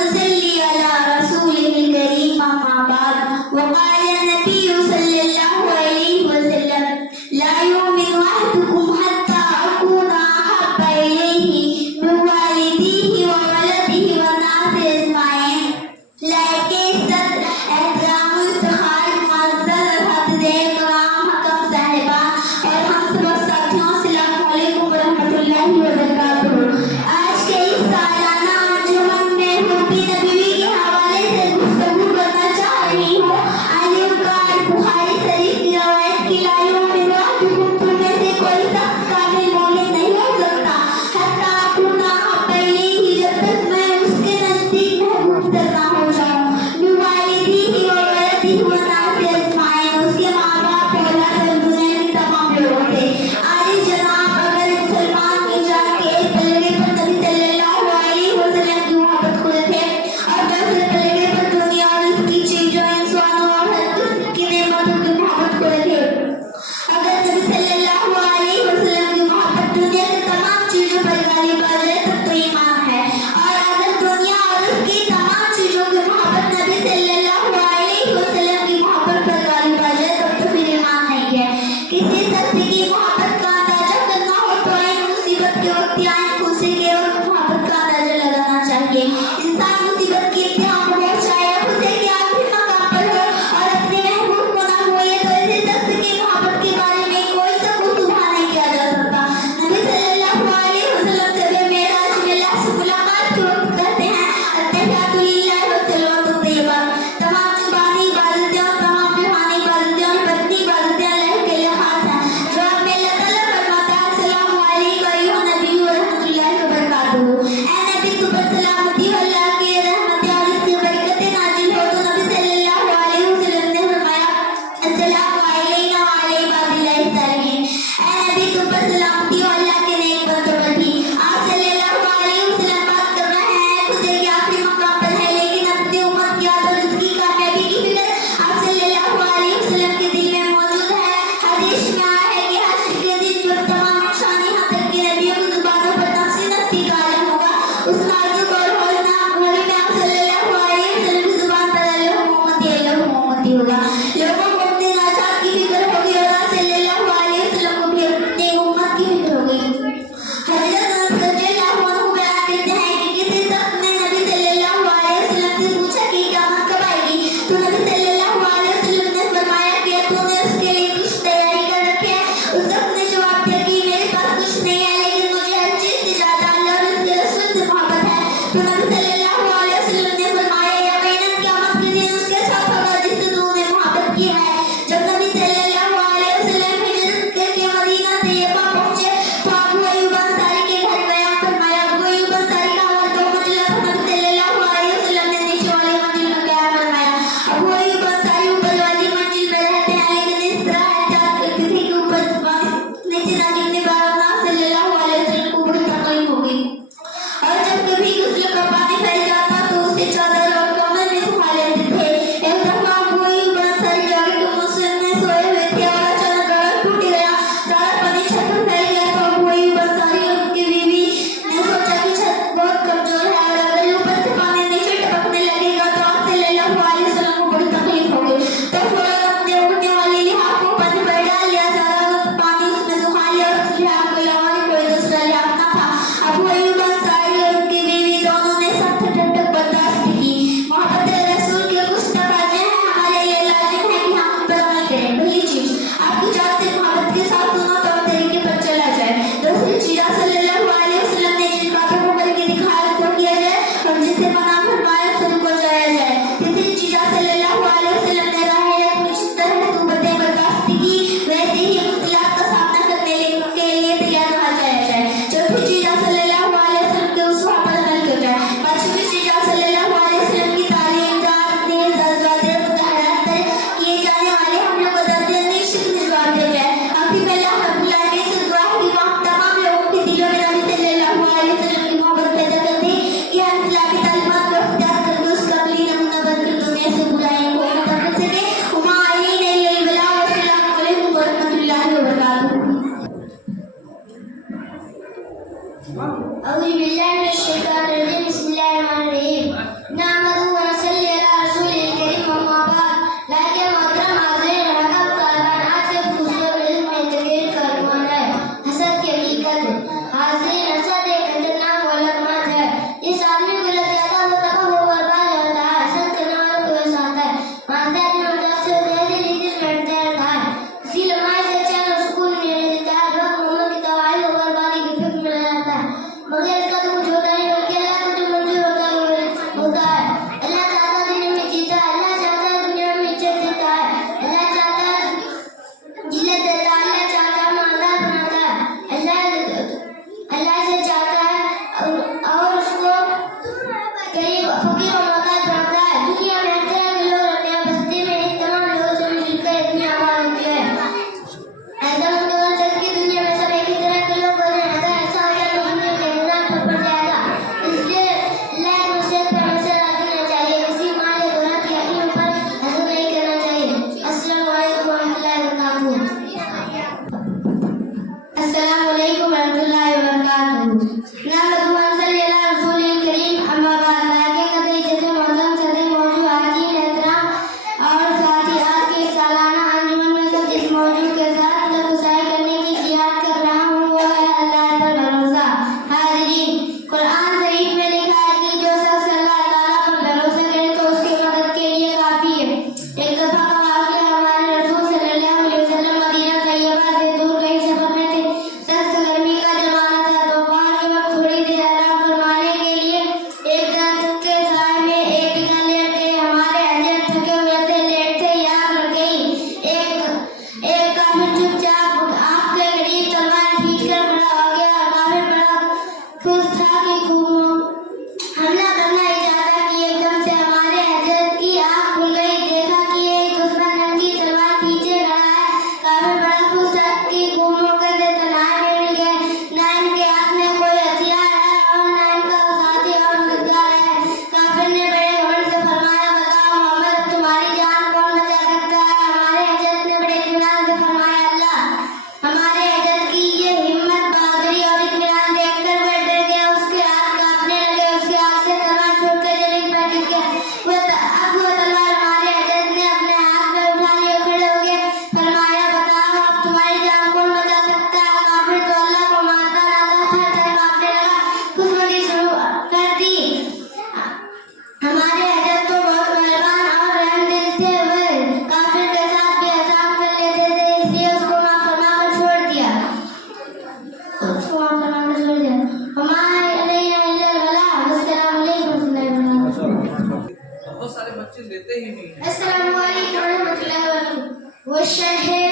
नुसल्ली अला रसूलिल करीम अम्मा बाद वक़ाल नबी सल्लल्लाहु अलैहि वसल्लम ला युमिनु अहदुकुम हत्ता अकूना अहब्बा इलैहि मिन वालिदिही व वलदिही व नासि अजमाइन। लायके सदर एहतराम इफ्तिखार मुअज़्ज़ज़ हज़रत इकराम हकम साहिबा और हम सब साथियों अस्सलामु अलैकुम व रहमतुल्लाहि व बरकातुहू। आज के इस सालाना अंजुमन में हुर्री नबवी एक फकीर और मकान बनता है। दुनिया में हर तरह के लोग रहते हैं। बस्ती में इन तमाम लोगों से मिलकर एक दुनिया हमारी होती है। ऐसा मुझे हो सकता है कि दुनिया में सब एक ही तरह के लोग हो जाएं। अगर ऐसा हो जाए तो दुनिया में निजाम पड़ जाएगा। इसलिए लाइक मुझसे पर हमेशा रखना चाहिए। किसी माल या दौलत या अपने ऊपर हजम नहीं करना चाहिए। अस्सलाम वालेकुम रहमतुल्लाहि व बरकातहू। अस्सलाम वालेकुम रहमतुल्लाहि व बरकातहू। नहमदुहु व नसल्ली अला रसूलिल करीम, अम्मा बाद। लाके कदर इज्जत मोहतरम सदर मौजूद हाज़रीन एहतराम और साथी, आज के सालाना अंजुमन में सब जिस मौजू के साथ गुसाई करने की जिहाद कर रहा हूँ वो है अल्लाह पर भरोसा। हाज़रीन, कुरान शरीफ में लिखा है कि जो शख्स अल्लाह ताला पर भरोसा करे तो उसकी मदद के लिए काफी है। एक दफा का वाक़या, हमारे रसूल सल्लल्लाहु अलैहि वसल्लम मदीना तैयबा से दूर कहीं सफर में थे। सख्त गर्मी का जमाना था। दोपहर के वक्त थोड़ी देर आराम फरमाने के लिए एक दरख्त के साए में एक जगह लेट गए। हमारे हजरत थके हुए थे। लेटते ही आग लग गई। एक काफिर चुपचाप आग के करीब तलवार खींचकर खड़ा हो गया। काफिर बड़ा खुश था कि खूब हमला करना ही चाहता कि एकदम से हमारे हजरत की आंख खुल गई। देखा कि एक दुश्मन नंगी तलवार खींचे खड़ा है। काफिर बड़ा खुश था कि खूब मौके से तलवार में मिल गए। ना इनके हाथ में कोई हथियार है और ना इनका साथी और मददगार है। काफिर ने बड़े घमंड से फरमाया, बताओ मोहम्मद, अब तुम्हारी जान कौन बचा सकता है? हमारे हजरत ने बड़े इत्मीनान से फरमाया, अल्लाह। हमारे हजरत की ये हिम्मत, बहादुरी और इत्मीनान देखकर वह डर गया। उसके हाथ कांपने लगे। उसके हाथ से तलवार छूटकर जमीन पर गिर गया। वो तलवार हमारे हजरत ने अपने हाथ में उठा ली और खड़े हो गए। फरमाया, बताओ अब तुम्हारी जान कौन बचा सकता है? काफिर तो अल्लाह को मानता ना था, थर-थर कांपने लगा। खुशबदी शुरू कर दी। हमारे हजरत तो बहुत मेहरबान और रहमदिल थे। वह काफिर के साथ भी एहसान कर लेते थे, इसलिए उसको माफ फरमाकर छोड़ दिया। हमारे अलैना इल्लल बलाग। अस्सलामु अलैकुम रहमतुल्लाहि व बरकातहू। बहुत सारे बच्चे लेते ही नहीं हैं। अस्सलामु अलैकुम रहमतुल्लाहि व बरकातहू। वो शहरे